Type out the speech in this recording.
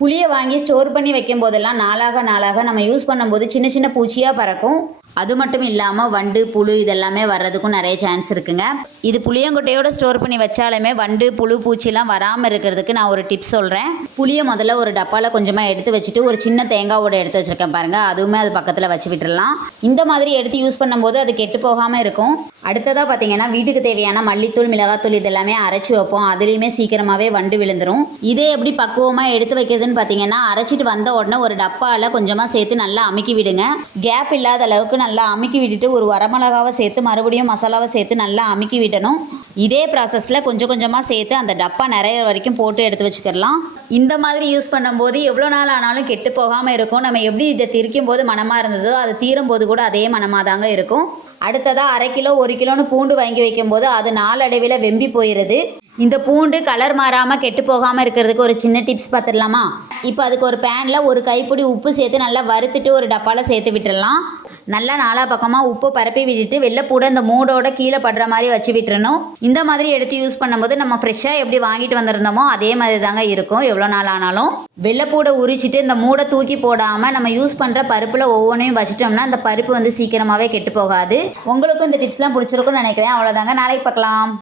புளியை வாங்கி ஸ்டோர் பண்ணி வைக்கும் போதெல்லாம் நாளாக நாளாக நம்ம யூஸ் பண்ணும்போது சின்ன சின்ன பூச்சியாக பறக்கும். அது மட்டும் இல்லாமல் வண்டு புழு இதெல்லாமே வர்றதுக்கும் நிறைய சான்ஸ் இருக்குங்க. இது புளியங்கொட்டையோட ஸ்டோர் பண்ணி வச்சாலுமே வண்டு புழு பூச்சிலாம் வராமல் இருக்கிறதுக்கு நான் ஒரு டிப்ஸ் சொல்கிறேன் புளியை முதல்ல ஒரு டப்பாவில் கொஞ்சமாக எடுத்து வச்சுட்டு ஒரு சின்ன தேங்காவோட எடுத்து வச்சுருக்கேன் பாருங்கள் அதுவுமே அது பக்கத்தில் வச்சு விட்டுடலாம் இந்த மாதிரி எடுத்து யூஸ் பண்ணும்போது அது கெட்டு போகாமல் இருக்கும். அடுத்ததாக பார்த்தீங்கன்னா வீட்டுக்கு தேவையான மல்லித்தூள் மிளகாத்தூள் இதெல்லாமே அரைச்சி வைப்போம். அதுலேயுமே சீக்கிரமாகவே வண்டு விழுந்துடும் இதே எப்படி பக்குவமாக எடுத்து வைக்கிறதுன்னு பார்த்தீங்கன்னா அரைச்சிட்டு வந்த உடனே ஒரு டப்பாவில் கொஞ்சமாக சேர்த்து நல்லா அமுக்கி விடுங்க. கேப் இல்லாத அளவுக்கு அளவுக்கு நல்லா அமுக்கி விட்டுட்டு ஒரு வரமிளகாவை சேர்த்து மறுபடியும் மசாலாவை சேர்த்து நல்லா அமுக்கி விடணும். இதே ப்ராசஸில் கொஞ்சம் கொஞ்சமாக சேர்த்து அந்த டப்பா நிறைய வரைக்கும் போட்டு எடுத்து வச்சுக்கிடலாம். இந்த மாதிரி யூஸ் பண்ணும்போது எவ்வளோ நாள் ஆனாலும் கெட்டு போகாமல் இருக்கும். நம்ம எப்படி இதை திரிக்கும் போது மனமாக இருந்ததோ அது தீரும் போது கூட அதே மனமாக தாங்க இருக்கும். அடுத்ததாக அரை கிலோ ஒரு கிலோன்னு பூண்டு வாங்கி வைக்கும்போது அது நாளடைவில் வெம்பி போயிடுது இந்த பூண்டு கலர் மாறாமல் கெட்டு போகாமல் இருக்கிறதுக்கு ஒரு சின்ன டிப்ஸ் பார்த்துடலாமா? இப்போ அதுக்கு ஒரு பேனில் ஒரு கைப்பிடி உப்பு சேர்த்து நல்லா வறுத்துட்டு ஒரு டப்பாவில் சேர்த்து விட்டுடலாம். நல்லா நாலா பக்கமாக உப்பு பரப்பி விட்டுட்டு வெள்ளைப்பூட இந்த மூடோட கீழே படுற மாதிரி வச்சு விட்டுறணும். இந்த மாதிரி எடுத்து யூஸ் பண்ணும்போது நம்ம ஃப்ரெஷ்ஷாக எப்படி வாங்கிட்டு வந்திருந்தோமோ அதே மாதிரி தாங்க இருக்கும். எவ்வளோ நாள் ஆனாலும். வெள்ளைப்பூடை உரிச்சிட்டு இந்த மூடை தூக்கி போடாமல் நம்ம யூஸ் பண்ணுற பருப்பில் ஒவ்வொன்றையும் வச்சிட்டோம்னா அந்த பருப்பு வந்து சீக்கிரமாகவே கெட்டு போகாது. உங்களுக்கும் இந்த டிப்ஸ்லாம் பிடிச்சிருக்கும்னு நினைக்கிறேன். அவ்வளோதாங்க நாளைக்கு பார்க்கலாம்.